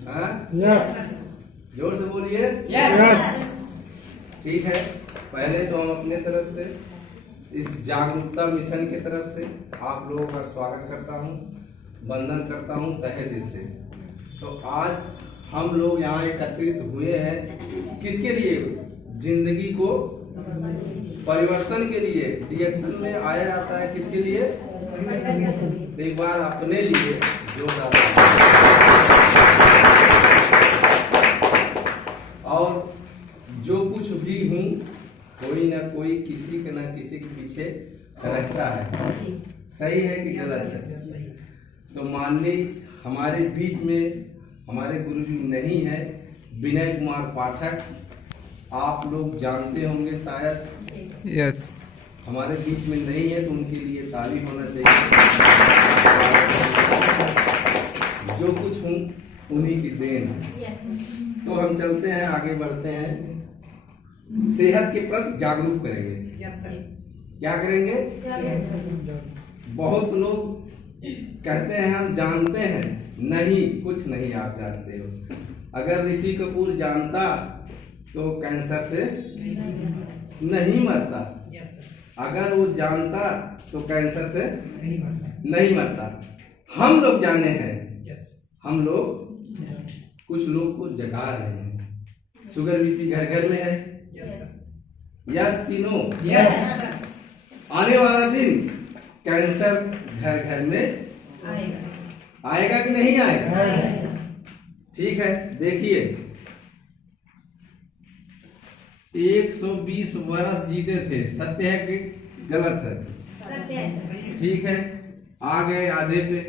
Yes. जोर से बोलिए यस। ठीक है। पहले तो हम अपने तरफ से इस जागरूकता मिशन की तरफ से आप लोगों का स्वागत करता हूं, वंदन करता हूं तहे दिल से। तो आज हम लोग यहाँ एकत्रित हुए हैं किसके लिए? जिंदगी को परिवर्तन के लिए। रिएक्शन में आया जाता है किसके लिए? तो एक बार अपने लिए जोरदार। और जो कुछ भी हूँ, कोई ना कोई किसी के ना किसी के पीछे रहता है। सही है कि गलत है? तो माननीय हमारे बीच में हमारे गुरुजी नहीं है, विनय कुमार पाठक, आप लोग जानते होंगे शायद। यस। हमारे बीच में नहीं है तो उनके लिए ताली होना चाहिए। जो कुछ हूँ उन्हीं की देन है। तो हम चलते हैं, आगे बढ़ते हैं। सेहत के प्रति जागरूक करेंगे। क्या करेंगे? बहुत लोग कहते हैं हम जानते हैं, नहीं, कुछ नहीं आप जानते हो। अगर ऋषि कपूर जानता तो कैंसर से नहीं मरता। अगर वो जानता तो कैंसर से नहीं मरता। हम लोग जाने हैं, हम लोग कुछ लोग को जगा रहे हैं। शुगर बीपी घर घर में है। यस कि नो? यस। आने वाला दिन कैंसर घर घर में आएगा कि नहीं आएगा? ठीक है। देखिए 120 वर्ष जीते थे, सत्य है कि गलत है? ठीक है, आ गए आधे पे।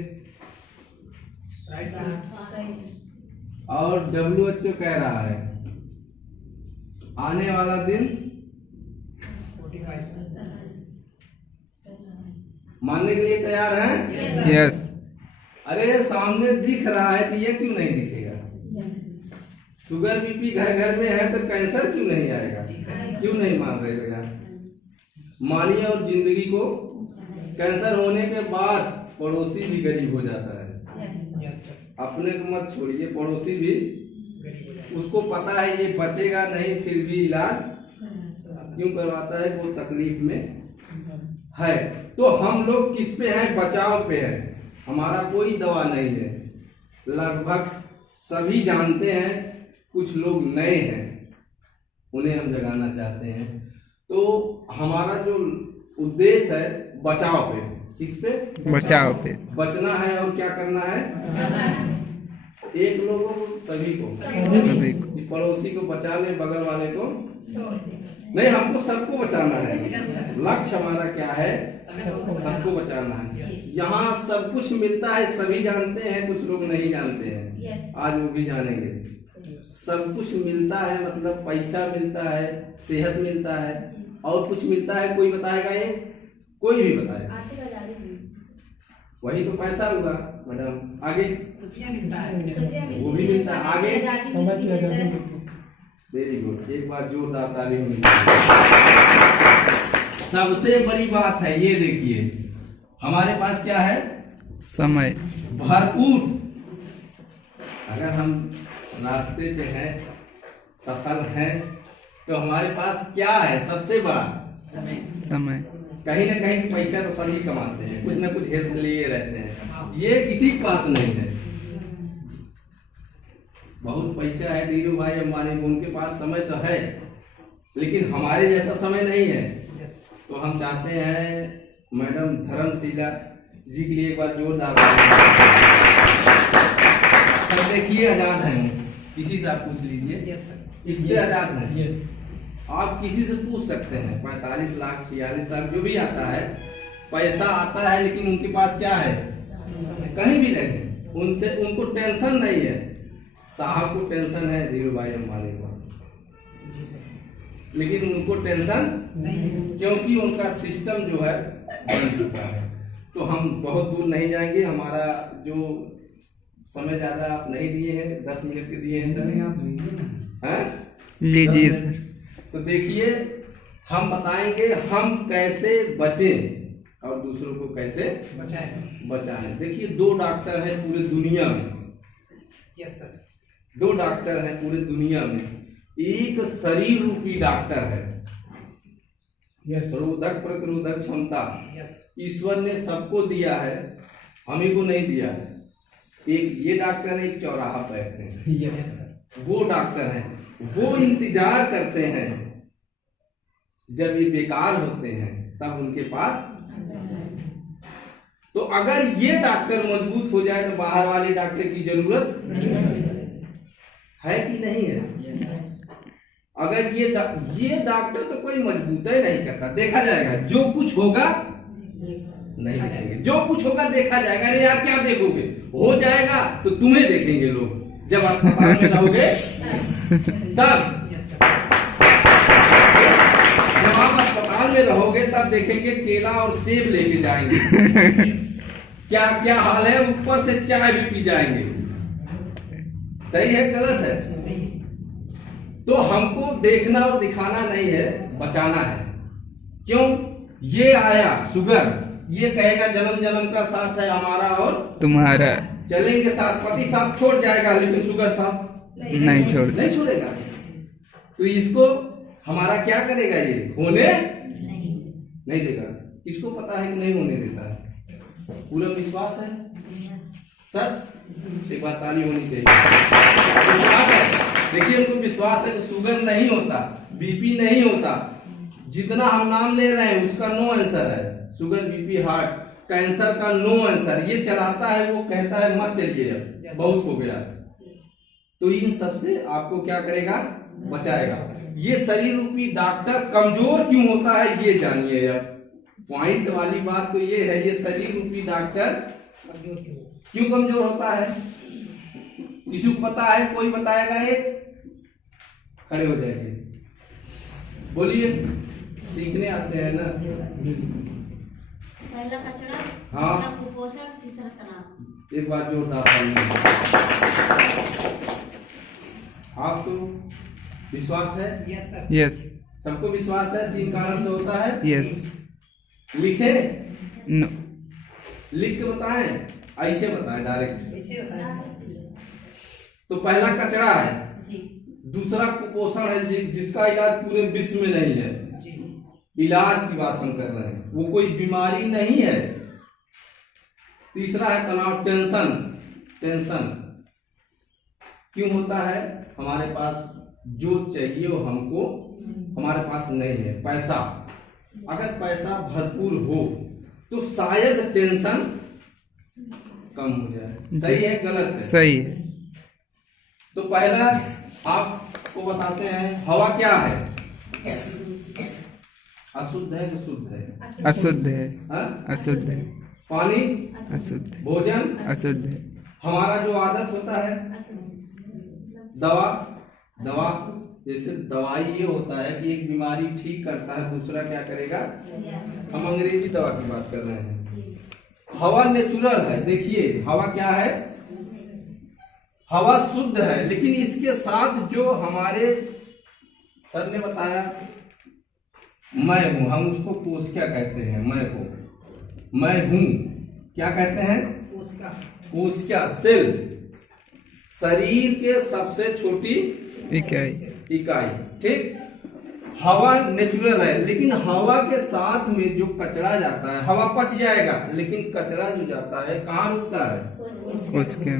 और WHO कह रहा है आने वाला दिन मानने के लिए तैयार हैं? यस। अरे सामने दिख रहा है तो ये क्यों नहीं दिखेगा? शुगर बीपी घर घर में है तो कैंसर क्यों नहीं आएगा? क्यों नहीं मान रहे हो यार? मानिए, और जिंदगी को कैंसर होने के बाद पड़ोसी भी गरीब हो जाता है। अपने को मत छोड़िए, पड़ोसी भी, उसको पता है ये बचेगा नहीं, फिर भी इलाज क्यों करवाता है? वो तकलीफ में है। तो हम लोग किस पे हैं? बचाव पे हैं। हमारा कोई दवा नहीं है। लगभग सभी जानते हैं, कुछ लोग नए हैं, उन्हें हम जगाना चाहते हैं। तो हमारा जो उद्देश्य है बचाव पे, किस पे? बचाव पे। बचना है और क्या करना है? एक लोगों को, सभी को, पड़ोसी को बचा ले, बगल वाले को नहीं, हमको सबको बचाना है। लक्ष्य हमारा क्या है? सबको बचाना है। यहाँ सब कुछ मिलता है, सभी जानते हैं, कुछ लोग नहीं जानते हैं, आज वो भी जानेंगे। सब कुछ मिलता है, मतलब पैसा मिलता है, सेहत मिलता है, और कुछ मिलता है, कोई बताएगा? ये कोई भी बताएगा? वही तो पैसा होगा मैडम। आगे वो भी मिलता है। आगे वेरी गुड, एक बार जोरदार ताली होनी चाहिए। सबसे बड़ी बात है ये, देखिए हमारे पास क्या है? समय भरपूर। अगर हम रास्ते पे हैं, सफल हैं, तो हमारे पास क्या है? सबसे बड़ा समय। कहीं ना कहीं से पैसा तो सभी कमाते हैं, कुछ ना कुछ हेल्प लिए रहते हैं, ये किसी के पास नहीं है। बहुत पैसा है धीरू भाई अंबानी को, उनके पास समय तो है, लेकिन हमारे जैसा समय नहीं है। तो हम चाहते हैं मैडम धर्मशीला जी के लिए एक बार जोरदार। देखिए आजाद हैं, किसी से आप पूछ लीजिए, इससे आजाद हैं। आप किसी से पूछ सकते हैं, 45 लाख 46 लाख जो भी आता है, पैसा आता है, लेकिन उनके पास क्या है? कहीं भी नहीं, उनसे उनको टेंशन नहीं है। साहब को टेंशन है धीरू भाई अंबानी को, लेकिन उनको टेंशन नहीं, क्योंकि उनका सिस्टम जो है बन चुका है। तो हम बहुत दूर नहीं जाएंगे, हमारा जो समय ज्यादा आप नहीं दिए हैं, 10 मिनट के दिए हैं सर, हैं? लीजिए सर। तो देखिए हम बताएंगे हम कैसे बचें और दूसरों को कैसे बचाएं। देखिए 2 डॉक्टर हैं पूरे दुनिया में। Yes sir. दो डॉक्टर हैं पूरे दुनिया में। एक शरीर रूपी डॉक्टर है, रोधक प्रतिरोधक क्षमता ईश्वर ने सबको दिया है, हम ही को नहीं दिया है। एक ये डॉक्टर है, एक चौराहा बैठते हैं, वो डॉक्टर हैं, वो इंतजार करते हैं जब ये बेकार होते हैं तब उनके पास। तो अगर ये डॉक्टर मजबूत हो जाए तो बाहर वाले डॉक्टर की जरूरत है कि नहीं है? अगर ये डॉक्टर तो कोई मजबूत ही नहीं करता, देखा जाएगा जो कुछ होगा नहीं देखेंगे, जो कुछ होगा देखा जाएगा। अरे यार क्या देखोगे, हो जाएगा तो तुम्हें देखेंगे लोग जब अस्पताल में रहोगे तब। जब आप अस्पताल में रहोगे तब देखेंगे केला और सेब लेके जाएंगे, क्या क्या हाल है, ऊपर से चाय भी पी जाएंगे। सही है गलत है? तो हमको देखना और दिखाना नहीं है, बचाना है। क्यों? ये आया शुगर, ये कहेगा जन्म जन्म का साथ है हमारा और तुम्हारा, चलेंगे साथ, पति साथ छोड़ जाएगा लेकिन शुगर साथ नहीं छोड़ेगा। तो इसको हमारा क्या करेगा, ये होने नहीं देगा। किसको पता है कि नहीं होने देता है? पूरा विश्वास है, सच। एक बार ताली होनी चाहिए। विश्वास है, देखिए उनको विश्वास है कि शुगर नहीं होता, बीपी नहीं होता। जितना हम नाम ले रहे हैं उसका नो आंसर है। शुगर, बीपी, हार्ट, कैंसर का नो आंसर। ये चलाता है, वो कहता है मत चलिए अब बहुत हो गया। तो इन सबसे आपको क्या करेगा, बचाएगा। ये शरीर रूपी डॉक्टर कमजोर क्यों होता है ये जानिए। अब पॉइंट वाली बात तो ये है, ये शरीर रूपी डॉक्टर क्यों कमजोर होता है? किसी को पता है? कोई बताएगा? एक खड़े हो जाएंगे, बोलिए। सीखने आते हैं ना। पहला कचरा, हाँ, दूसरा कुपोषण, तीसरा तनाव। एक बार जोरदार ताली। आपको विश्वास है? यस। सबको विश्वास है? 3 कारण से होता है। यस। लिखे? नो। लिख के बताएं, ऐसे बताएं, डायरेक्ट ऐसे बताएं। तो पहला कचरा है जी, दूसरा कुपोषण है जिसका इलाज पूरे विश्व में नहीं है जी। इलाज की बात हम कर रहे हैं, वो कोई बीमारी नहीं है। तीसरा है तनाव, टेंशन क्यों होता है? हमारे पास जो चाहिए वो हमको हमारे पास नहीं है। पैसा, अगर पैसा भरपूर हो तो शायद टेंशन कम हो जाए। सही है गलत है? सही है। तो पहला आपको बताते हैं, हवा क्या है? अशुद्ध है कि शुद्ध है? अशुद्ध है। अशुद्ध है। पानी अशुद्ध। भोजन अशुद्ध है। हमारा जो आदत होता है, दवा जैसे दवाई ये होता है कि एक बीमारी ठीक करता है, दूसरा क्या करेगा? हम अंग्रेजी दवा की बात कर रहे हैं। हवा नेचुरल है। देखिए हवा क्या है? हवा शुद्ध है, लेकिन इसके साथ जो हमारे सर ने बताया मैं हूं, हम उसको कोशिका कहते हैं। मैं हूं क्या कहते हैं? कोशिका, सेल, शरीर के सबसे छोटी इकाई। ठीक। हवा नेचुरल है, लेकिन हवा के साथ में जो कचरा जाता है, हवा पच जाएगा लेकिन कचरा जो जाता है कहाँ रुकता है? कोशिका।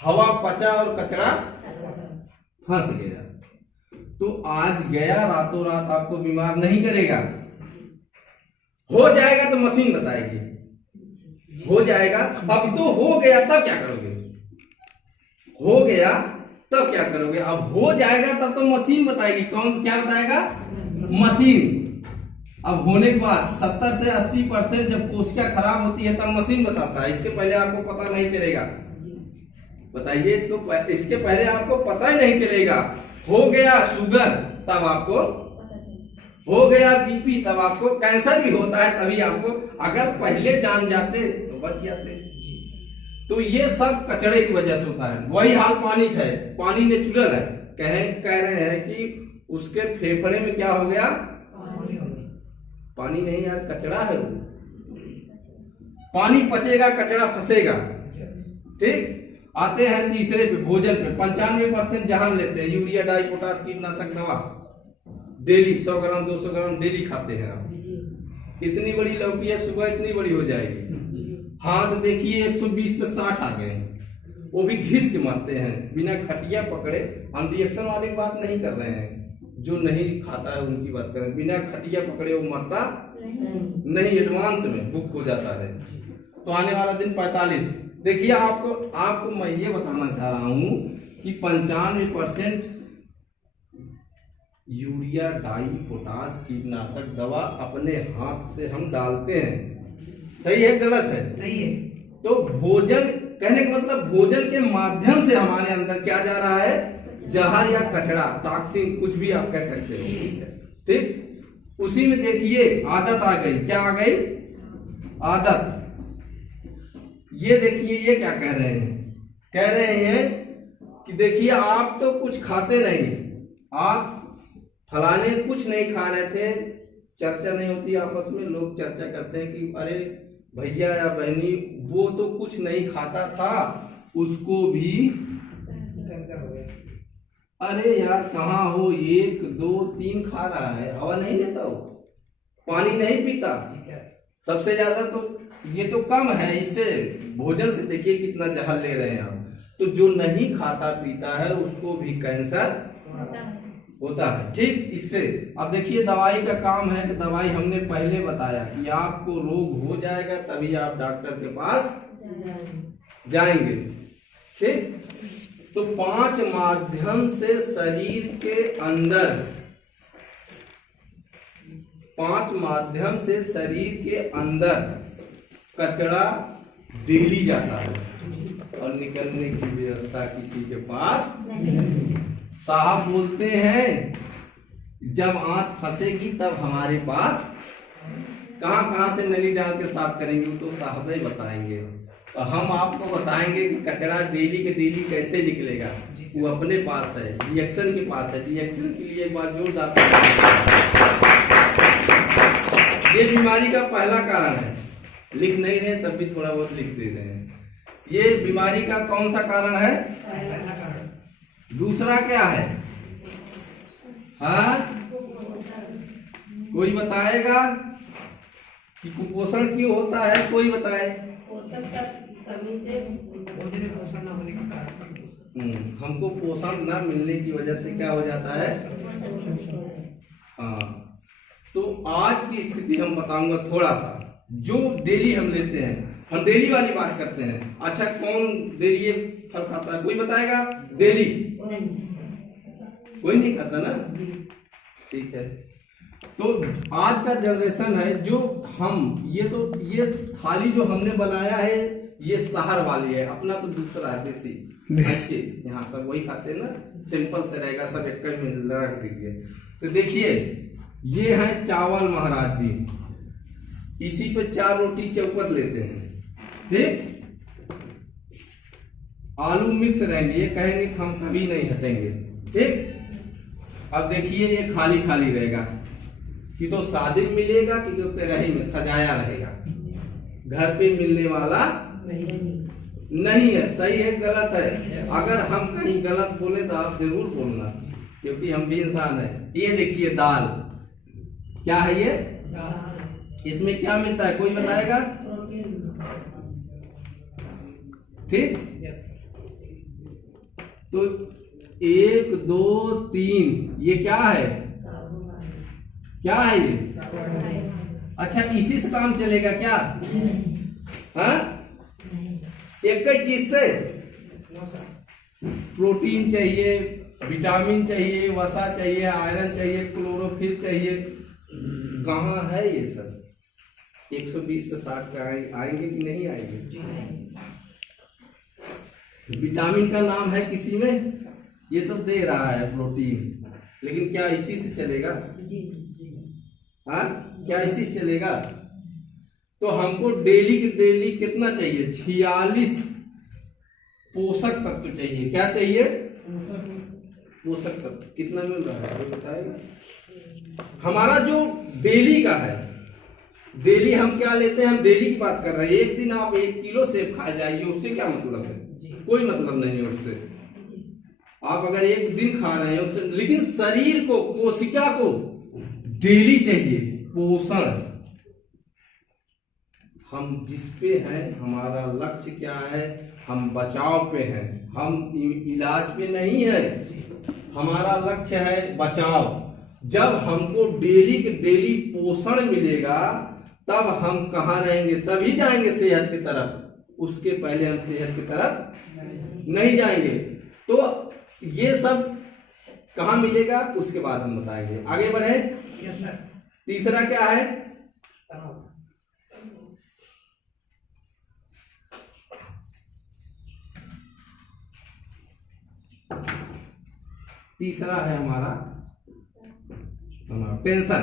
हवा पचा और कचरा फंस गया, तो आज गया रातों रात आपको बीमार नहीं करेगा। हो जाएगा तो मशीन बताएगी, हो जाएगा। अब तो हो गया, तब क्या करोगे? हो गया तब क्या करोगे? अब हो जाएगा तब तो मशीन बताएगी। कौन क्या बताएगा? मशीन। अब होने के बाद 70 से 80% जब कोशिका खराब होती है तब मशीन बताता है। इसके पहले आपको पता नहीं चलेगा। बताइए, इसके पहले आपको पता ही नहीं चलेगा। हो गया शुगर तब आपको, हो गया बीपी तब आपको, कैंसर भी होता है तभी आपको। अगर पहले जान जाते तो बच जाते। तो ये सब कचरे की वजह से होता है। वही हाल पानी का है। पानी नेचुरल है, कह रहे हैं कि उसके फेफड़े में क्या हो गया? पानी नहीं यार, कचरा है वो। पानी पचेगा, कचरा फंसेगा। ठीक। आते हैं तीसरे पे, भोजन पे 95% जहां लेते हैं यूरिया डाई पोटास कीटनाशक दवा डेली 100 ग्राम 200 ग्राम डेली खाते हैं आप। इतनी बड़ी लौकी है, सुबह इतनी बड़ी हो जाएगी। हाथ देखिए 120 पे 60 आ गए, वो भी घिस के मारते हैं बिना खटिया पकड़े। हम रिएक्शन वाले की बात नहीं कर रहे हैं, जो नहीं खाता है उनकी बात कर रहे हैं। बिना खटिया पकड़े वो मरता नहीं, एडवांस में बुक हो जाता है। तो आने वाला दिन 45। देखिए आपको मैं ये बताना चाह रहा हूं कि 95% यूरिया डाई पोटास कीटनाशक दवा अपने हाथ से हम डालते हैं। सही है गलत है? सही है। तो भोजन, कहने का मतलब भोजन के माध्यम से हमारे अंदर क्या जा रहा है, जहर या कचरा, टॉक्सिन, कुछ भी आप कह सकते हो। ठीक, उसी में देखिए आदत आ गई। क्या आ गई? आदत। ये देखिए ये क्या कह रहे हैं, कह रहे हैं कि देखिए आप तो कुछ खाते नहीं, आप फलाने कुछ नहीं खा रहे थे। चर्चा नहीं होती आपस में, लोग चर्चा करते हैं कि अरे भैया या बहनी वो तो कुछ नहीं खाता था, उसको भी कैंसर हो गया। अरे यार कहाँ हो, 1 2 3 खा रहा है, हवा नहीं लेता हो, पानी नहीं पीता, सबसे ज्यादा तो ये तो कम है, इससे भोजन से देखिए कितना जहर ले रहे हैं आप। तो जो नहीं खाता पीता है उसको भी कैंसर होता है। ठीक, इससे अब देखिए दवाई का काम है कि दवाई हमने पहले बताया कि आपको रोग हो जाएगा तभी आप डॉक्टर के पास जाएंगे। ठीक, तो 5 माध्यम से शरीर के अंदर, 5 माध्यम से शरीर के अंदर कचरा डेली जाता है और निकलने की व्यवस्था किसी के पास साहब बोलते हैं जब आंत फंसेगी तब हमारे पास कहां से नली डाल के साफ करेंगे, वो तो साहब ही बताएंगे। तो हम आपको बताएंगे कि कचरा डेली के डेली कैसे निकलेगा, वो अपने पास है, रिएक्शन के पास है। रिएक्शन के लिए एक बार जोर दाता ये बीमारी का पहला कारण है, लिख नहीं रहे तब भी थोड़ा बहुत लिख दे रहे हैं। ये बीमारी का कौन सा कारण है? दूसरा क्या है? हाँ, कोई बताएगा कि कुपोषण क्यों होता है? कोई बताए। पोषण का कमी से पोषण न होने के कारण हमको पोषण न मिलने की वजह से क्या हो जाता है? हाँ, तो आज की स्थिति हम बताऊंगा थोड़ा सा, जो डेली हम लेते हैं, हम डेली वाली बात करते हैं। अच्छा, कौन डेली फल खाता है? कोई बताएगा? डेली कोई नहीं खाता ना? ठीक है, तो आज का जनरेशन है जो हम ये थाली जो हमने बनाया है ये शहर वाली है, अपना तो दूसरा है देसी। अच्छे यहाँ सब वही खाते हैं ना, सिंपल से रहेगा, सब एक में रख दीजिए। तो देखिए ये है चावल महाराज जी, इसी पे 4 रोटी चौपट लेते हैं। ठीक, आलू मिक्स रहेंगे, ये कहेंगे हम कभी नहीं हटेंगे। ठीक, अब देखिए ये खाली खाली रहेगा, कि तो शादी में मिलेगा कि तो तेरही में सजाया रहेगा, घर पे मिलने वाला नहीं है। सही है गलत है? अगर हम कहीं गलत बोले तो आप जरूर बोलना, क्योंकि हम भी इंसान है। ये देखिए दाल, क्या है ये? इसमें क्या मिलता है? कोई बताएगा? ठीक, तो 1 2 3 ये क्या है? क्या है ये? अच्छा, इसी से काम चलेगा क्या? हाँ, एक ही चीज से प्रोटीन चाहिए, विटामिन चाहिए, वसा चाहिए, आयरन चाहिए, क्लोरोफिल चाहिए। कहाँ है ये सब? 120 पे 60 पे आएंगे कि नहीं आएंगे? विटामिन का नाम है किसी में? ये तो दे रहा है प्रोटीन, लेकिन क्या इसी से चलेगा? हाँ, क्या इसी से चलेगा? तो हमको डेली के डेली कितना चाहिए? 46 पोषक तत्व चाहिए। क्या चाहिए? पोषक तत्व। कितना मिल रहा है बताएगा? हमारा जो डेली का है, डेली हम क्या लेते हैं? हम डेली की बात कर रहे हैं। एक दिन आप 1 किलो सेब खा जाइए, उससे क्या मतलब है? कोई मतलब नहीं है उससे। आप अगर एक दिन खा रहे हैं उससे, लेकिन शरीर को, कोशिका को डेली चाहिए पोषण। हम जिस पे हैं, हमारा लक्ष्य क्या है, हम बचाव पे हैं, हम इलाज पे नहीं है। हमारा लक्ष्य है बचाव। जब हमको डेली के डेली पोषण मिलेगा तब हम कहाँ रहेंगे, तभी जाएंगे सेहत की तरफ। उसके पहले हम सेहत की तरफ नहीं जाएंगे। तो ये सब कहाँ मिलेगा उसके बाद हम बताएंगे। आगे बढ़े। Yes sir. तीसरा क्या है? तनाव। तीसरा है हमारा टेंशन।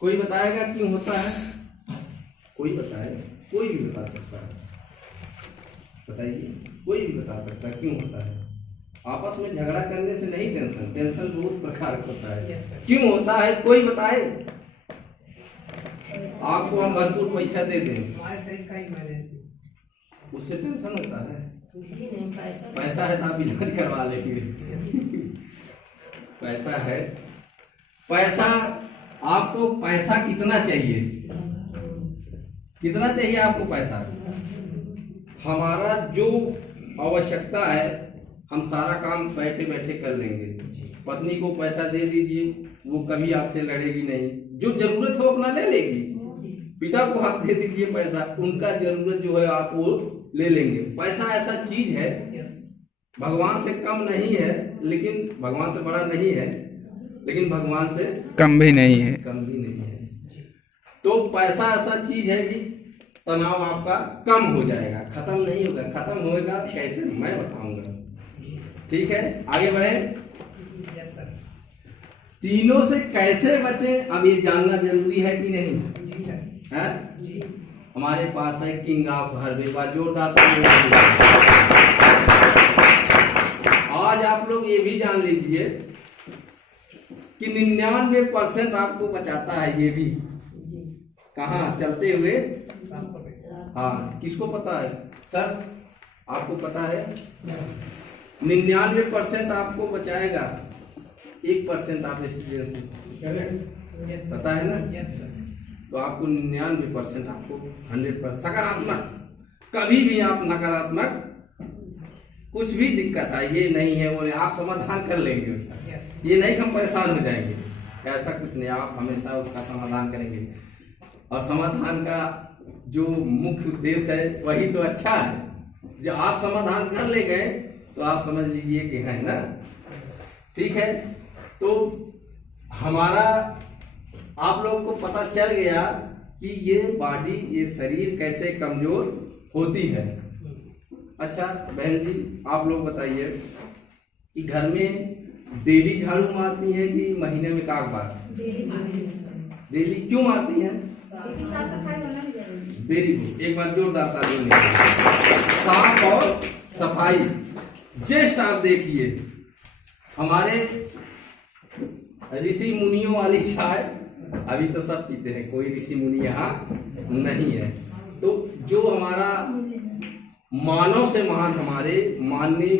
कोई बताएगा क्यों होता है? कोई बताएगा? कोई भी बता सकता है, बताइए। कोई भी बता सकता है क्यों होता है? आपस में झगड़ा करने से नहीं, टेंशन बहुत प्रकार का होता है। क्यों होता है कोई बताए? आपको हम भरपूर पैसा दे दें, हमारे शरीर का इमरजेंसी, उससे टेंशन होता है? जी नहीं, पैसा है तो आप इलाज करवा लेंगे। पैसा है, पैसा आपको, पैसा कितना चाहिए, कितना चाहिए आपको पैसा? हमारा जो आवश्यकता है हम सारा काम बैठे बैठे कर लेंगे। पत्नी को पैसा दे दीजिए, वो कभी आपसे लड़ेगी नहीं, जो जरूरत हो अपना ले लेगी। पिता को हाथ दे दीजिए पैसा, उनका जरूरत जो है आप वो ले लेंगे। पैसा ऐसा चीज है, भगवान से कम नहीं है, लेकिन भगवान से बड़ा नहीं है, लेकिन भगवान से कम भी नहीं है। कम भी नहीं है। तो पैसा ऐसा चीज है कि तनाव आपका कम हो जाएगा, खत्म नहीं होगा। खत्म होएगा कैसे, मैं बताऊंगा। ठीक है, आगे बढ़े। Yes sir. तीनों से कैसे बचें, अब ये जानना जरूरी है कि नहीं? जी सर। है जी। हमारे पास है किंग ऑफ हर्ब। एक बार जोरदार ताली। आज आप लोग ये भी जान लीजिए कि 99% आपको बचाता है ये भी। कहाँ चलते हुए? रास्तों पे। हाँ, किसको पता है सर? आपको पता है 99% आपको बचाएगा, 1% आप एक्सीडेंट से, यस पता है ना? Yes sir. तो आपको 99% आपको 100% सकारात्मक। कभी भी आप नकारात्मक कुछ भी दिक्कत है, ये नहीं है वो नहीं, आप समाधान कर लेंगे उसका। यस। ये नहीं कि हम परेशान हो जाएंगे, ऐसा कुछ नहीं। आप हमेशा उसका समाधान करेंगे, और समाधान का जो मुख्य उद्देश्य है वही तो अच्छा है। जब आप समाधान कर ले गए तो आप समझ लीजिए कि है ना। ठीक है, तो हमारा आप लोगों को पता चल गया कि ये बॉडी, ये शरीर कैसे कमजोर होती है। अच्छा बहन जी, आप लोग बताइए कि घर में डेली झाड़ू मारती हैं कि महीने में एक बार? डेली क्यों मारती हैं? साफ सफाई होना भी जरूरी है। वेरी गुड, एक बार जोरदार ताली। साफ और सफाई। जस्ट आप देखिए, हमारे ऋषि मुनियों वाली चाय अभी तो सब पीते हैं, कोई ऋषि मुनि यहाँ नहीं है। तो जो हमारा मानव से महान, हमारे माननीय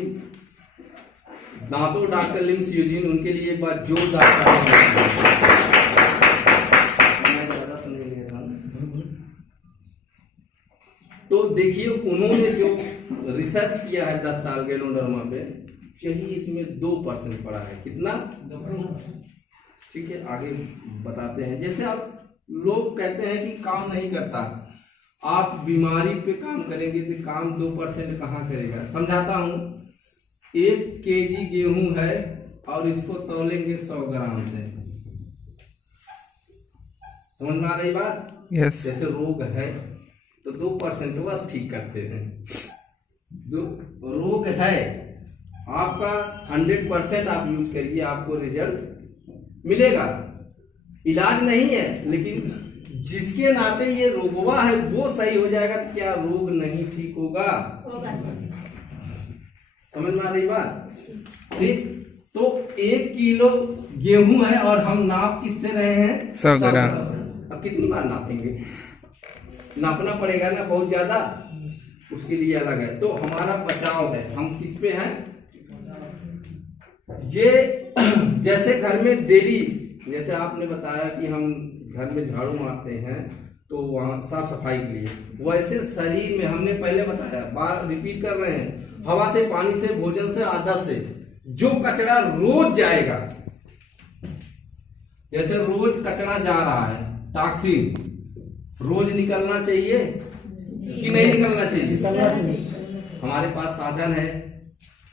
दांतों डॉक्टर लिम्स यूजीन, उनके लिए एक बार जोरदार तो देखिए, उन्होंने जो रिसर्च किया है 10 साल गैलोडर्मा पे, यही इसमें 2% पड़ा है। कितना? 2%। ठीक है, आगे बताते हैं। जैसे आप लोग कहते हैं कि काम नहीं करता, आप बीमारी पे काम करेंगे तो काम 2% कहाँ करेगा। समझाता हूँ। 1 केजी गेहूं है और इसको तौलेंगे 100 ग्राम से। समझ में आ रही बात? यस। जैसे रोग है तो 2% बस ठीक करते हैं। रोग है आपका, 100% आप यूज करिए, आपको रिजल्ट मिलेगा। इलाज नहीं है, लेकिन जिसके नाते ये रोगवा है वो सही हो जाएगा तो क्या रोग नहीं ठीक होगा? समझ में आ रही बात? ठीक, तो 1 किलो गेहूं है और हम नाप किससे रहे हैं? 100 ग्राम। अब कितनी बार नापेंगे? नापना पड़ेगा ना बहुत ज्यादा। उसके लिए अलग है। तो हमारा बचाव है, हम किस पे हैं? ये जैसे घर में डेली, जैसे आपने बताया कि हम घर में झाड़ू मारते हैं तो वहाँ साफ सफाई के लिए, वैसे शरीर में हमने पहले बताया, बार रिपीट कर रहे हैं, हवा से, पानी से, भोजन से, आदत से जो कचरा रोज जाएगा, जैसे रोज कचरा जा रहा है, टॉक्सिन रोज निकलना चाहिए कि नहीं निकलना चाहिए? हमारे पास साधन है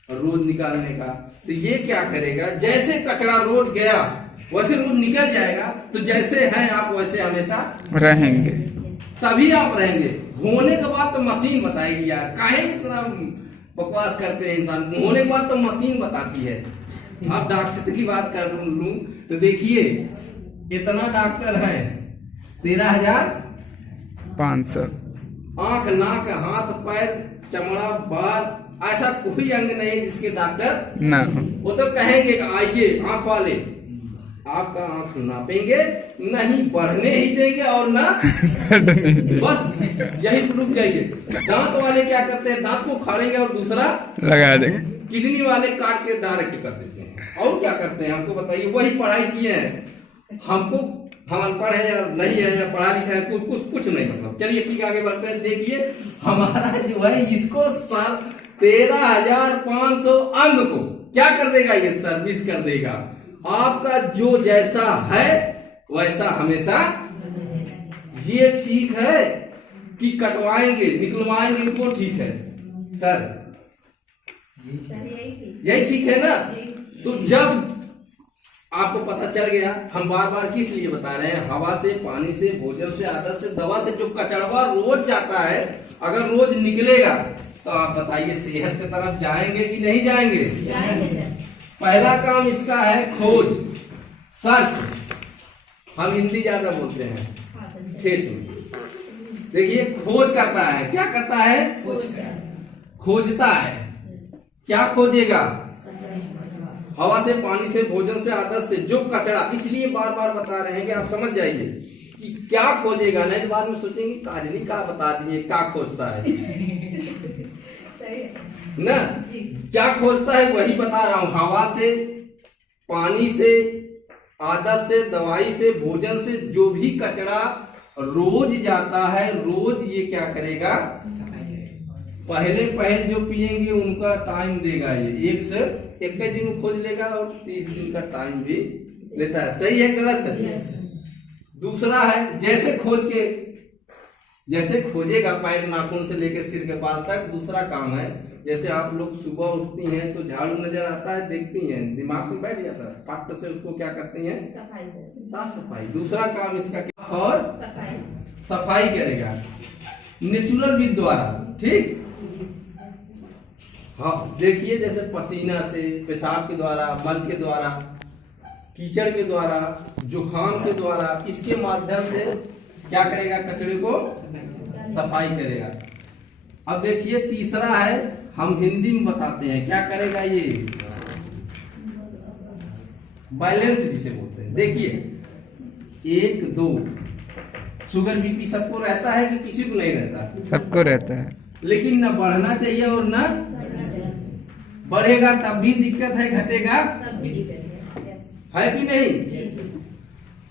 रोज निकालने का, तो ये क्या करेगा, जैसे कचरा रोज गया वैसे रोज निकल जाएगा, तो जैसे हैं आप वैसे हमेशा रहेंगे, तभी आप रहेंगे। होने के बाद तो मशीन बताएगी यार, काहे इतना बकवास करते हैं इंसान, होने के बाद तो मशीन बताती है। अब डॉक्टर की बात कर लूं तो देखिए, इतना डॉक्टर है 13,500, आंख, नाक, हाथ, पैर, चमड़ा, बाल, ऐसा कोई अंग नहीं जिसके डॉक्टर ना। वो तो कहेंगे कि आइए आंख वाले, आपका आंख नापेंगे, नहीं बढ़ने ही देंगे और ना बस यही रुक जाइए। दांत वाले क्या करते हैं, दांत को उखाड़ेंगे और दूसरा लगा देंगे। किडनी वाले काट के डायरेक्ट कर देते हैं। और क्या करते हैं हमको बताइए, वही पढ़ाई किए हैं, हमको हम अनपढ़ है या नहीं है या पढ़ा लिखा है, कुछ नहीं मतलब। चलिए ठीक है, आगे बढ़ते हैं। देखिए हमारा जो है इसको 13,500 अंग को क्या कर देगा, ये सर्विस कर देगा। आपका जो जैसा है वैसा हमेशा, ये ठीक है कि कटवाएंगे निकलवाएंगे इनको, ठीक है सर, यही ठीक है ना? तो जब आपको पता चल गया, हम बार बार किस लिए बता रहे हैं, हवा से, पानी से, भोजन से, आदत से, दवा से जो कचड़वा रोज जाता है, अगर रोज निकलेगा तो आप बताइए सेहत की तरफ जाएंगे कि नहीं जाएंगे? पहला काम इसका है खोज, सर्च। हम हिंदी ज्यादा बोलते हैं ठेठ में। देखिए खोज करता है, क्या करता है, खोजता है। क्या खोजेगा, हवा से, पानी से, भोजन से, आदत से जो कचरा, इसलिए बार बार बता रहे हैं कि आप समझ जाइए कि क्या खोजेगा, नहीं तो बाद में सोचेंगे काजनी का बता दिए क्या खोजता है ना, क्या खोजता है वही बता रहा हूं। हवा से, पानी से, आदत से, दवाई से, भोजन से जो भी कचरा रोज जाता है, रोज ये क्या करेगा, पहले जो पिएंगे उनका टाइम देगा, ये एक दिन में खोज लेगा और 30 दिन का टाइम भी लेता है। सही है गलत है? दूसरा है जैसे खोजेगा पैर नाखून से लेकर सिर के बाल तक। दूसरा काम है, जैसे आप लोग सुबह उठती हैं तो झाड़ू नजर आता है, देखती हैं, दिमाग में बैठ जाता है, फट से उसको क्या करती हैं, साफ सफाई। दूसरा काम इसका क्या, और सफाई करेगा नेचुरल विद द्वारा, ठीक। हाँ देखिए, जैसे पसीना से, पेशाब के द्वारा, मल के द्वारा, कीचड़ के द्वारा, जुखाम के द्वारा, इसके माध्यम से क्या करेगा, कचरे को सफाई करेगा। अब देखिए तीसरा है, हम हिंदी में बताते हैं, क्या करेगा ये, बैलेंस जिसे बोलते हैं। देखिए 1 2 शुगर बीपी सबको रहता है कि किसी को नहीं रहता? सबको रहता है, लेकिन ना बढ़ना चाहिए और ना बढ़ेगा तब भी दिक्कत है, घटेगा है कि नहीं?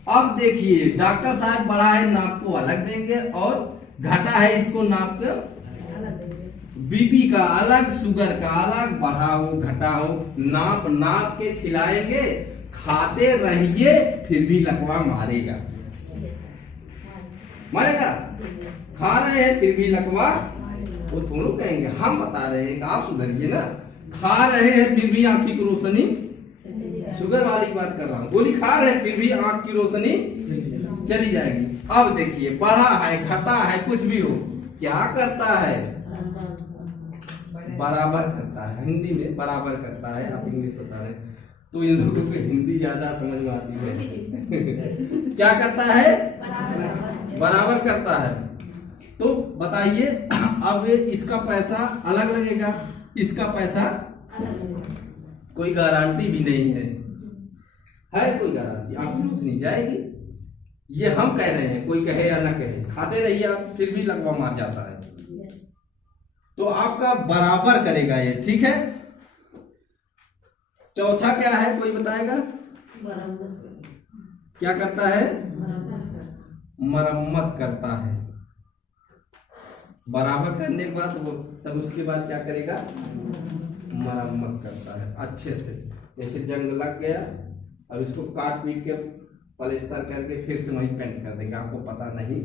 अब देखिए डॉक्टर साहब बढ़ा है नाप को अलग देंगे और घटा है इसको नाप के, बीपी का अलग, शुगर का अलग, बढ़ा हो घटा हो, नाप के खिलाएंगे, खाते रहिए फिर भी लकवा मारेगा। खा रहे हैं फिर भी लकवा, वो थोड़ा कहेंगे, हम बता रहे हैं आप सुधरिए ना। खा रहे हैं फिर भी आंख की रोशनी, शुगर वाली बात कर रहा हूँ, गोली खा रहे हैं फिर भी आंख की रोशनी चली जाएगी। अब देखिए बढ़ा है, घटा है, कुछ भी हो, क्या करता है, बराबर करता है। हिंदी में बराबर करता है, आप इंग्लिश बता रहे हैं तो इन लोगों को हिंदी ज्यादा समझ में आती है। क्या करता है, बराबर करता है। तो बताइए अब इसका पैसा अलग लगेगा, इसका पैसा कोई गारंटी भी नहीं है कोई गारंटी, आपकी रोशनी जाएगी। ये हम कह रहे हैं, कोई कहे या ना कहे, खाते रहिए आप फिर भी लगवा मार जाता है। तो आपका बराबर करेगा ये, ठीक है। चौथा क्या है, कोई बताएगा? क्या करता है? मरम्मत करता है। बराबर करने के बाद वो तब उसके बाद क्या करेगा? मरम्मत करता है अच्छे से। जैसे जंग लग गया, अब इसको काट पीट के पलेस्तर करके फिर से वही पेंट कर देंगे, आपको पता नहीं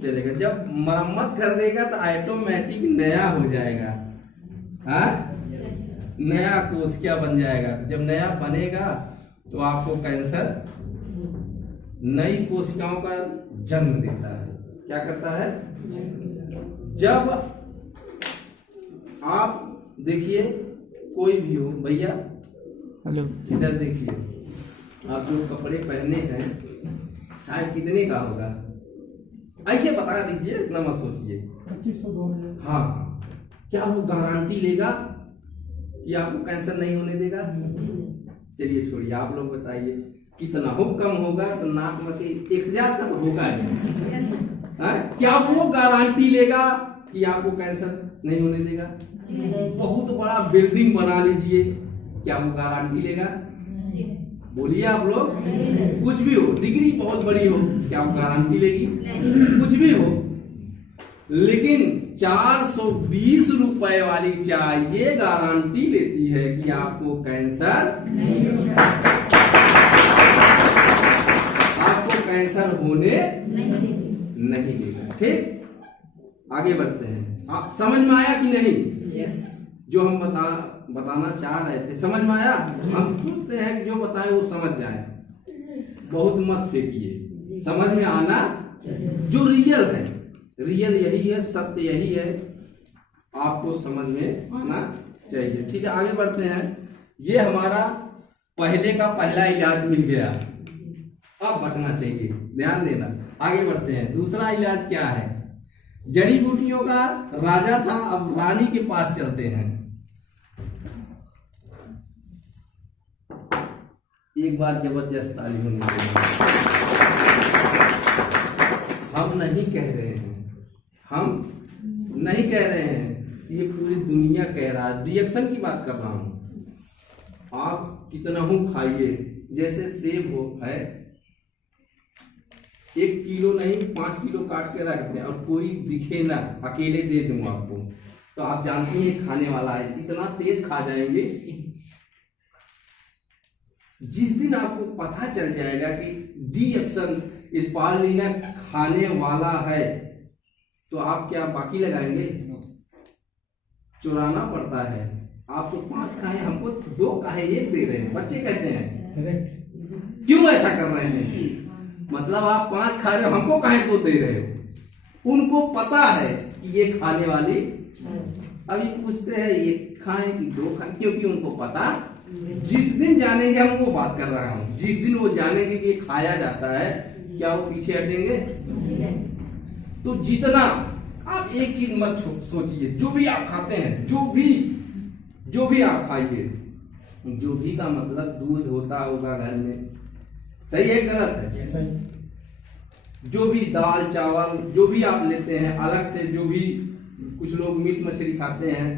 चलेगा। जब मरम्मत कर देगा तो ऑटोमेटिक नया हो जाएगा। हाँ, नया कोशिका बन जाएगा। जब नया बनेगा तो आपको कैंसर नई कोशिकाओं का जन्म देता है। क्या करता है? जब आप देखिए, कोई भी हो भैया, हेलो, इधर देखिए, आप जो कपड़े पहने हैं शायद कितने का होगा, ऐसे बता दीजिए, इतना मत सोचिए। 2500 हाँ, क्या वो गारंटी लेगा कि आपको कैंसर नहीं होने देगा? चलिए छोड़िए, आप लोग बताइए कितना हो। कम होगा तो नाक में से 1000 का तो होगा ही। हाँ? क्या वो गारंटी लेगा कि आपको कैंसर नहीं होने देगा? बहुत बड़ा बिल्डिंग बना लीजिए, क्या वो गारंटी लेगा? बोलिए आप लोग। कुछ भी हो, डिग्री बहुत बड़ी हो, क्या वो गारंटी लेगी? कुछ भी हो। लेकिन 420 रुपए वाली चाय ये गारंटी लेती है कि आपको कैंसर कैंसर होने नहीं देगा। ठीक, आगे बढ़ते हैं। आप समझ में आया कि नहीं? जो हम बताना चाह रहे थे, समझ में आया? हम सोचते हैं कि जो बताए वो समझ जाए। बहुत मत फेंकिए, समझ में आना जो रियल है, रियल यही है, सत्य यही है, आपको समझ में आना चाहिए। ठीक है, आगे बढ़ते हैं। ये हमारा पहले का पहला इलाज मिल गया, अब बचना चाहिए, ध्यान देना। आगे बढ़ते हैं। दूसरा इलाज क्या है? जड़ी बूटियों का राजा था, अब रानी के पास चलते हैं। एक बार जबरदस्त ताली होनी चाहिए। हम नहीं कह रहे हैं, ये पूरी दुनिया कह रहा है। रिएक्शन की बात कर रहा हूं। आप कितना हूं खाइए, जैसे सेब हो है, 1 किलो नहीं 5 किलो काट के रख दें और कोई दिखे ना, अकेले दे दूं आपको, तो आप जानते हैं खाने वाला है, इतना तेज खा जाएंगे। जिस दिन आपको पता चल जाएगा कि रिएक्शन स्पारुलिना खाने वाला है, तो आप क्या बाकी लगाएंगे? चुराना पड़ता है। आप तो 5 खाए, हमको 2 काहे 1 दे रहे हैं, बच्चे कहते हैं। क्यों ऐसा कर रहे हैं? मतलब आप 5 खा रहे हो, हमको काहे 2 दे रहे हो? उनको पता है कि ये खाने वाली, अभी पूछते हैं 1 खाएं कि 2 खाएं, क्योंकि उनको पता। जिस दिन जानेंगे, हम वो बात कर रहा हूं, जिस दिन वो जानेंगे कि ये खाया जाता है, क्या वो पीछे हटेंगे? तो जितना आप एक चीज मत सोचिए, जो भी आप खाते हैं, जो भी आप खाइए, जो भी का मतलब दूध होता होगा घर में, सही है गलत है? जो भी दाल चावल जो भी आप लेते हैं अलग से, जो भी कुछ लोग मीट मछली खाते हैं,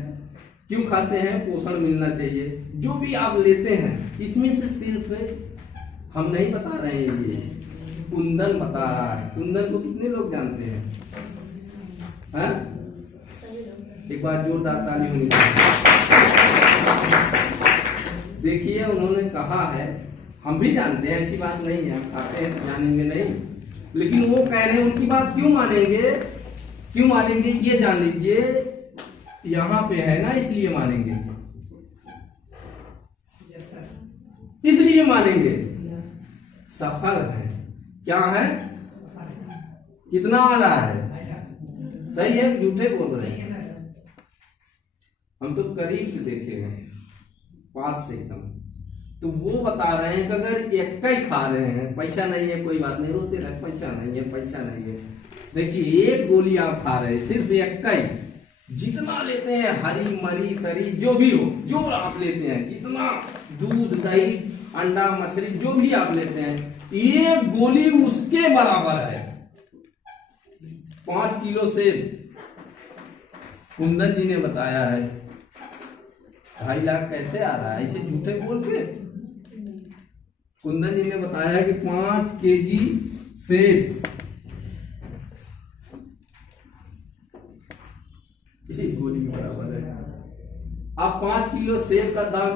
क्यों खाते हैं? पोषण मिलना चाहिए। जो भी आप लेते हैं, इसमें से सिर्फ हम नहीं बता रहे हैं, ये कुंदन बता रहा है। कुंदन को कितने लोग जानते हैं? हाँ? एक बार जोरदार ताली होनी चाहिए। देखिए, उन्होंने कहा है, हम भी जानते हैं, ऐसी बात नहीं है, हम खाते हैं तो जानेंगे नहीं, लेकिन वो कह रहे हैं, उनकी बात क्यों मानेंगे? ये जान लीजिए, यहाँ पे है ना, इसलिए मानेंगे, इसलिए मानेंगे। सफल है, क्या है? कितना आ रहा है? सही है, झूठे बोल रहे हैं? हम तो करीब से देखे हैं, पास से एकदम। तो वो बता रहे हैं कि अगर 1 ही खा रहे हैं, पैसा नहीं है, कोई बात नहीं, रोते रहे, पैसा नहीं है। देखिए, 1 गोली आप खा रहे हैं, सिर्फ 1 ही, जितना लेते हैं हरी मरी सरी जो भी हो, जो आप लेते हैं, जितना दूध दही अंडा मछली जो भी आप लेते हैं, 1 गोली उसके बराबर है। 5 किलो सेब कुंदन जी ने बताया है 2.5 लाख कैसे आ रहा है ऐसे झूठे बोल के। कुंदन जी ने बताया कि 5 केजी सेब, एक गोली के बराबर है। आप 5 किलो सेब का दाम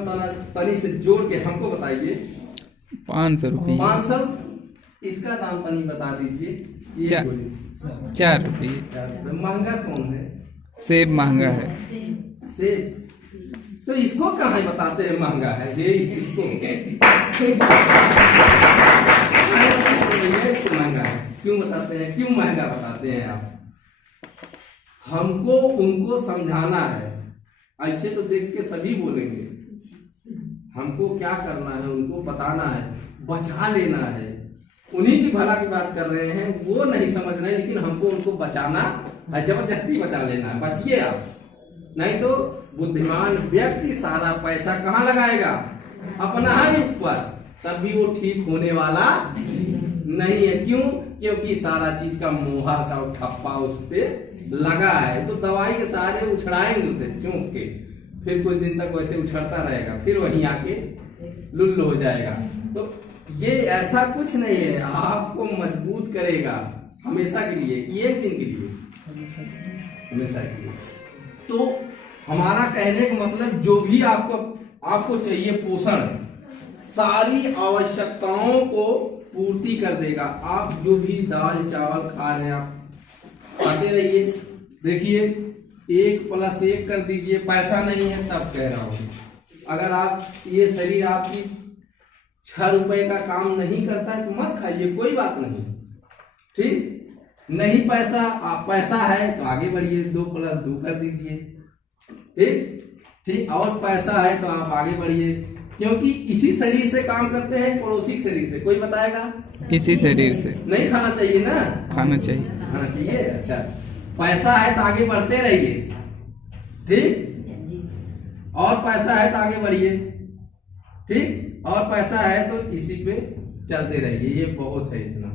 तनी से जोड़ के हमको बताइए। 500 रुपये। 500। इसका दाम तनी बता दीजिए। ये 4 गोली 4 रुपये। 4 रुपये। महंगा कौन है? सेब महंगा है। सेब तो इसको कहाँ बताते हैं महंगा है? ये इसको महंगा है क्यों बताते हैं? क्यों महंगा बताते हैं आप? हमको उनको समझाना है। ऐसे तो देख के सभी बोलेंगे। हमको क्या करना है? उनको बताना है, बचा लेना है। उन्हीं की भला की बात कर रहे हैं, वो नहीं समझ रहे, लेकिन हमको उनको बचाना है, जबरदस्ती बचा लेना है। बचिए आप, नहीं तो बुद्धिमान व्यक्ति सारा पैसा कहाँ लगाएगा? अपना ही ऊपर, तब भी वो ठीक होने वाला नहीं है। क्यों? क्योंकि सारा चीज का मोहर का ठप्पा उस पे लगा है। तो दवाई के सहारे उछड़ाएंगे उसे चूंक के, फिर कुछ दिन तक वैसे उछड़ता रहेगा, फिर वहीं आके लुल्ल हो जाएगा। तो ये ऐसा कुछ नहीं है, आपको मजबूत करेगा हमेशा के लिए, एक दिन के लिए, हमेशा के लिए। तो हमारा कहने का मतलब जो भी आपको चाहिए पोषण, सारी आवश्यकताओं को पूर्ति कर देगा। आप जो भी दाल चावल खा रहे हैं आप खाते रहिए। देखिए 1+1 कर दीजिए, पैसा नहीं है तब कह रहा हूँ। अगर आप ये शरीर आपकी 6 रुपए का काम नहीं करता है तो मत खाइए, कोई बात नहीं, ठीक। नहीं पैसा, आप पैसा है तो आगे बढ़िए, 2+2 कर दीजिए, ठीक। और पैसा है तो आप आगे बढ़िए, क्योंकि इसी शरीर से काम करते हैं, पड़ोसी शरीर से कोई बताएगा? इसी शरीर से नहीं खाना चाहिए ना? खाना चाहिए। खाना चाहिए। अच्छा, पैसा है तो आगे बढ़ते रहिए, ठीक। और पैसा है तो आगे बढ़िए, ठीक। और पैसा है तो इसी पे चलते रहिए, ये बहुत है इतना।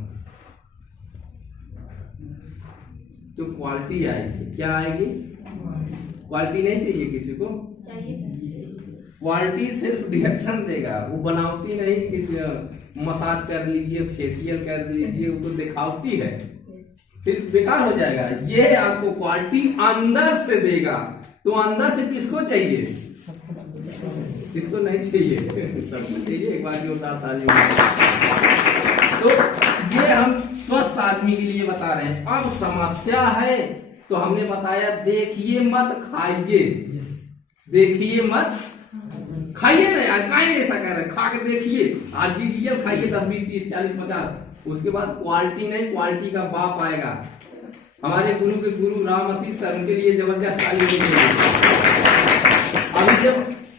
तो क्वालिटी आएगी, क्या आएगी? क्वालिटी नहीं चाहिए किसी को। क्वालिटी सिर्फ डिरेक्शन देगा, वो बनावटी नहीं कि मसाज कर लीजिए, फेशियल कर लीजिए, वो तो दिखावटी है, फिर बेकार हो जाएगा। ये आपको क्वालिटी अंदर से देगा। तो अंदर से किसको चाहिए? किसको नहीं चाहिए? सबको चाहिए। एक बार जोरदार ताली। तो ये हम स्वस्थ आदमी के लिए बता रहे हैं। अब समस्या है तो हमने बताया देखिए मत खाइए, देखिए मत खाइए ना यार, काहे ऐसा कह रहे हैं? खा के देखिए, आरजीजीएल खाइए 10, 20, 30, 40, 50। उसके बाद क्वालिटी नहीं, क्वालिटी का बाप आएगा। हमारे गुरु के गुरु राम आशीष सर, उनके लिए जबरदस्त ताली होगी। अभी जब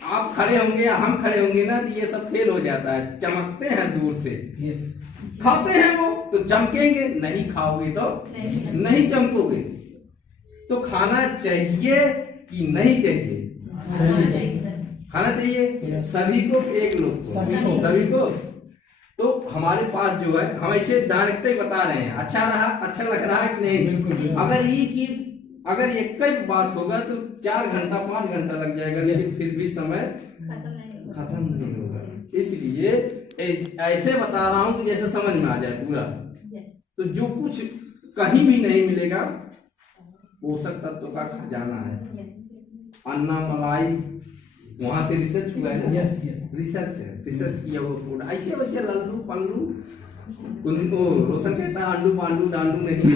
आप खड़े होंगे या हम खड़े होंगे ना तो ये सब फेल हो जाता है, चमकते हैं दूर से। खाते हैं वो तो चमकेंगे, नहीं खाओगे तो नहीं चमकोगे। तो खाना चाहिए कि नहीं चाहिए? खाना चाहिए सभी को, एक लोग को, सभी को। तो हमारे पास जो है, हम ऐसे डायरेक्ट ही बता रहे हैं, अच्छा रहा, अच्छा लग रहा है कि नहीं। अगर एक ही बात होगा तो 4 घंटा 5 घंटा लग जाएगा, लेकिन फिर भी समय खत्म नहीं होगा। इसलिए ऐसे बता रहा हूं कि जैसे समझ में आ जाए पूरा। तो जो कुछ कहीं भी नहीं मिलेगा, पोषक तत्व का खजाना है। अन्ना मलाई वहां से रिसर्च हुआ है ना? रिसर्च किया वो फूड। ऐसे वैसे लल्लू पल्लू, उनको रोशन कहता है अंडू पांडू डांडू नहीं है।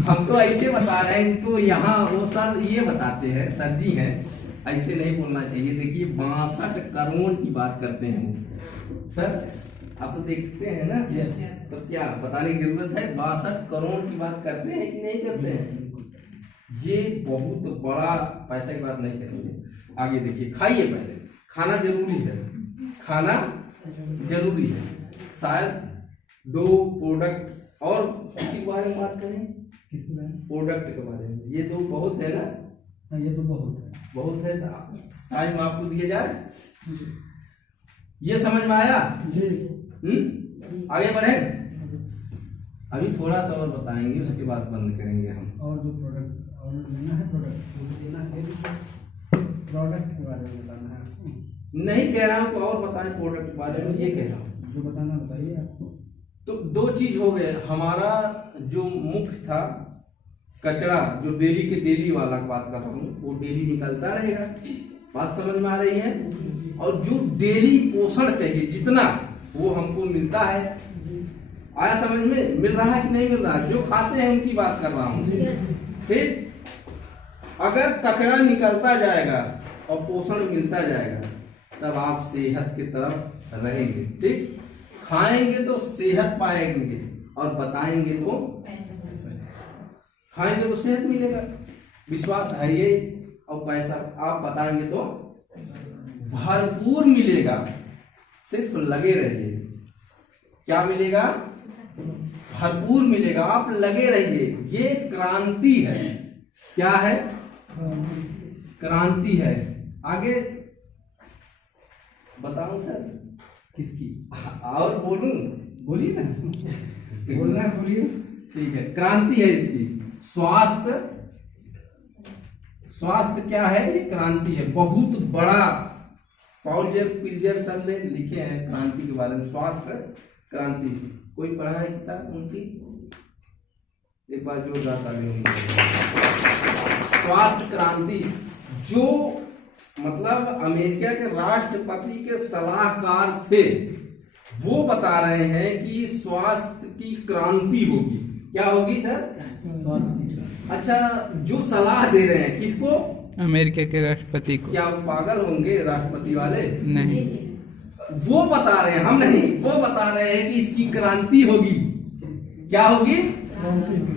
हम तो ऐसे बता रहे हैं। तो यहाँ वो सर ये बताते हैं, सर जी हैं, ऐसे नहीं बोलना चाहिए। देखिए 62 करोड़ की बात करते हैं वो सर, आप तो देखते हैं ना। तो क्या बताने की जरूरत है? 62 करोड़ की बात करते हैं कि नहीं करते हैं? ये बहुत बड़ा पैसे की बात नहीं करेंगे। आगे देखिए, खाइए पहले, खाना जरूरी है, खाना जरूरी है। शायद 2 प्रोडक्ट और किसी के बारे में बात करें, प्रोडक्ट के बारे में। ये 2 बहुत है ना? ये तो बहुत है। टाइम आपको दिया जाए, ये समझ में आया? आगे बढ़े। अभी थोड़ा सा और बताएंगे, उसके बाद बंद करेंगे हम। और 2 प्रोडक्ट और लेना है प्रोडक्ट, मुझे देना है प्रोडक्ट के बारे में बताना है आपको। नहीं कह रहा हूँ तो और बताएं प्रोडक्ट के बारे में, ये कह रहा हूँ। जो बताना बताइए आपको। तो दो चीज हो गए, हमारा जो मुख्य था कचरा, जो डेली के डेली वाला की बात कर रहा हूँ, वो डेली निकलता रहेगा, बात समझ में आ रही है। और जो डेली पोषण चाहिए जितना, वो हमको मिलता है। आया समझ में? मिल रहा है कि नहीं मिल रहा है? जो खाते हैं उनकी बात कर रहा हूँ। ठीक, अगर कचरा निकलता जाएगा और पोषण मिलता जाएगा, तब आप सेहत की तरफ रहेंगे। ठीक, खाएंगे तो सेहत पाएंगे, और बताएंगे तो खाएंगे तो सेहत मिलेगा, विश्वास है ये। और पैसा आप बताएंगे तो भरपूर मिलेगा, सिर्फ लगे रहिए। क्या मिलेगा? भरपूर मिलेगा, आप लगे रहिए। ये क्रांति है। क्या है? क्रांति है। आगे बताऊं सर? किसकी? और बोलूं? बोलिए ना। बोलना है, बोलिए। ठीक है, क्रांति है इसकी। स्वास्थ्य, स्वास्थ्य क्या है? ये क्रांति है, बहुत बड़ा। पॉल पिल्जर सर ने लिखे हैं क्रांति के बारे में, स्वास्थ्य क्रांति। कोई पढ़ा है किताब उनकी? एक बार जोरदार ताली होनी चाहिए। स्वास्थ्य क्रांति, जो मतलब अमेरिका के राष्ट्रपति के सलाहकार थे, वो बता रहे हैं कि स्वास्थ्य की क्रांति होगी। क्या होगी सर? अच्छा, जो सलाह दे रहे हैं किसको? अमेरिका के राष्ट्रपति को। क्या वो पागल होंगे राष्ट्रपति वाले? नहीं, वो बता रहे हैं, हम नहीं। वो बता रहे हैं कि इसकी क्रांति होगी। क्या होगी?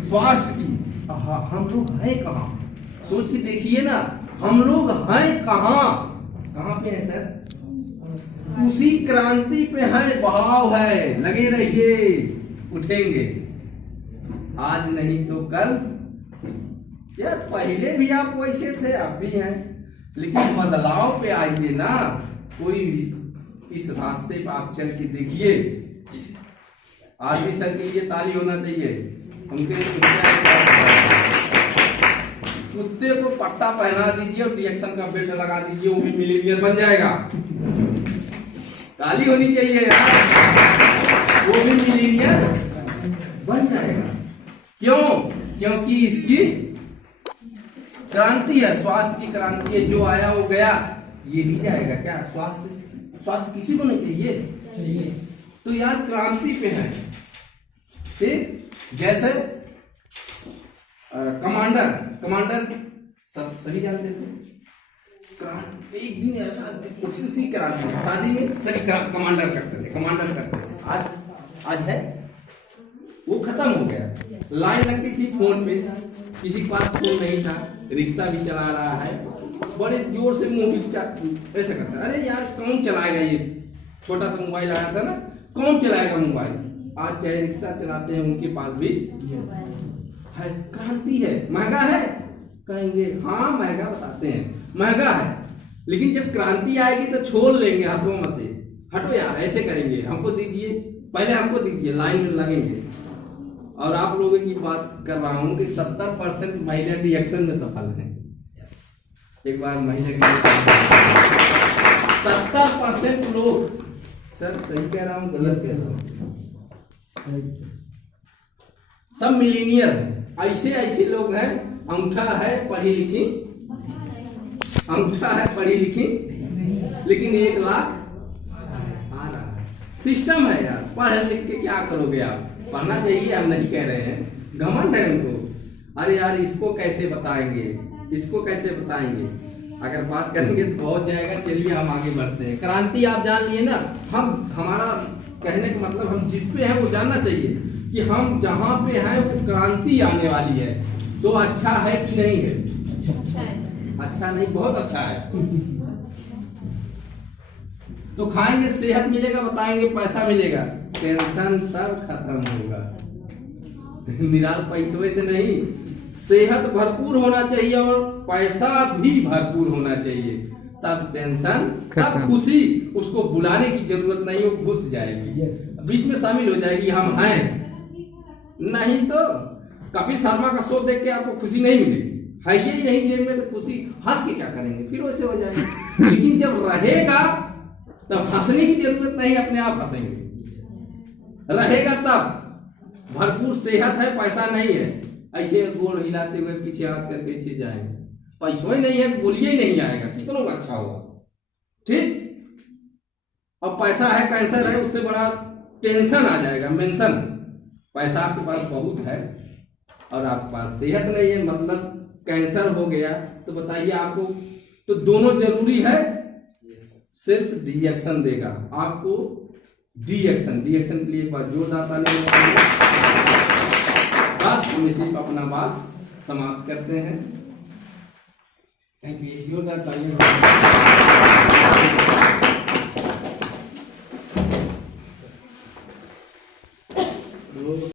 स्वास्थ्य की। हम लोग हैं कहाँ? सोच के देखिए ना, हम लोग हैं कहाँ? कहाँ पे हैं सर? उसी क्रांति पे हैं, बहाव है। लगे रहिए, उठेंगे। आज नहीं तो कल। यार पहले भी आप वैसे थे, अब भी हैं, लेकिन बदलाव पे आइए ना। कोई भी इस रास्ते पे आप चल के देखिए। आर्मी सर के लिए ताली होना चाहिए। उनके कुत्ते को पट्टा पहना दीजिए और रिएक्शन का बेल्ट लगा दीजिए, वो भी मिलीनियर बन जाएगा। ताली होनी चाहिए यार, वो भी मिलीनियर बन जाएगा। क्यों? क्योंकि इसकी क्रांति है, स्वास्थ्य की क्रांति है। जो आया वो गया, ये भी जाएगा। क्या स्वास्थ्य? स्वास्थ्य किसी को नहीं चाहिए? तो यार क्रांति पे है। ठीक, जैसे कमांडर सब सभी जानते थे। एक दिन ऐसा थी क्रांति, शादी में सभी कमांडर करते थे। आज है वो खत्म हो गया। लाइन लगती थी फोन पे, किसी के पास फोन नहीं था, रिक्शा भी चला रहा है, बड़े जोर से मुंह की ऐसा करता है। अरे यार कौन चलाएगा? ये छोटा सा मोबाइल आया था ना, कौन चलाएगा मोबाइल? आज चाहे रिक्शा चलाते हैं, उनके पास भी है। क्रांति है। महंगा है कहेंगे, हाँ महंगा बताते हैं, महंगा है। लेकिन जब क्रांति आएगी तो छोड़ लेंगे हाथों में से। हटो यार, ऐसे करेंगे, हमको दीजिए, पहले हमको दीजिए, लाइन में लगेंगे। और आप लोगों की बात कर रहा हूं कि 70% महिला रिएक्शन में सफल हैं। एक बार महिला 70% लोग, सर सही कह रहा हूं गलत कह रहा हूं? सब मिलीनियर हैं। ऐसे ऐसे लोग हैं, अंगूठा है पढ़ी लिखी, अंगूठा है पढ़ी लिखी, लेकिन 1 लाख आ रहा है। सिस्टम है यार, पढ़ लिख के क्या करोगे आप? पढ़ना चाहिए, हम नहीं कह रहे हैं, घमंड है उनको। अरे यार इसको कैसे बताएंगे, इसको कैसे बताएंगे? अगर बात करेंगे तो बहुत जाएगा। चलिए हम आगे बढ़ते हैं। क्रांति आप जान लिए ना। हमारा कहने का मतलब, हम जिस पे हैं वो जानना चाहिए कि हम जहाँ पे हैं वो क्रांति आने वाली है। तो अच्छा है कि नहीं है? अच्छा नहीं, बहुत अच्छा है। तो खाएंगे सेहत मिलेगा, बताएंगे पैसा मिलेगा, टेंशन तब खत्म होगा। निराल पैसों से नहीं, सेहत भरपूर होना चाहिए और पैसा भी भरपूर होना चाहिए। तब टेंशन, तब खुशी। उसको बुलाने की जरूरत नहीं, वो घुस जाएगी, बीच में शामिल हो जाएगी। हम हैं, नहीं तो कपिल शर्मा का शो देख के आपको खुशी नहीं मिलेगी। है ही नहीं जेब में, तो खुशी हंस के क्या करेंगे, फिर वैसे हो जाएंगे। लेकिन जब रहेगा तब हंसने की जरूरत नहीं, अपने आप हंसेंगे। रहेगा तब भरपूर सेहत है, पैसा नहीं है, ऐसे गोड़ हिलाते हुए पीछे हाथ करके ऐसे जाएंगे, पैसा ही नहीं है तो बोलिए ही नहीं आएगा, कितना अच्छा होगा। ठीक, अब पैसा है, कैंसर है, उससे बड़ा टेंशन आ जाएगा, मेंशन। पैसा आपके पास बहुत है और आपके पास सेहत नहीं है, मतलब कैंसर हो गया, तो बताइए आपको, तो दोनों जरूरी है। सिर्फ रिएक्शन देगा आपको, रिएक्शन के लिए एक बार जोरदार ताली बजाइए। बस हम इसी पर अपना बात समाप्त करते हैं। थैंक यू, जोरदार तालियां।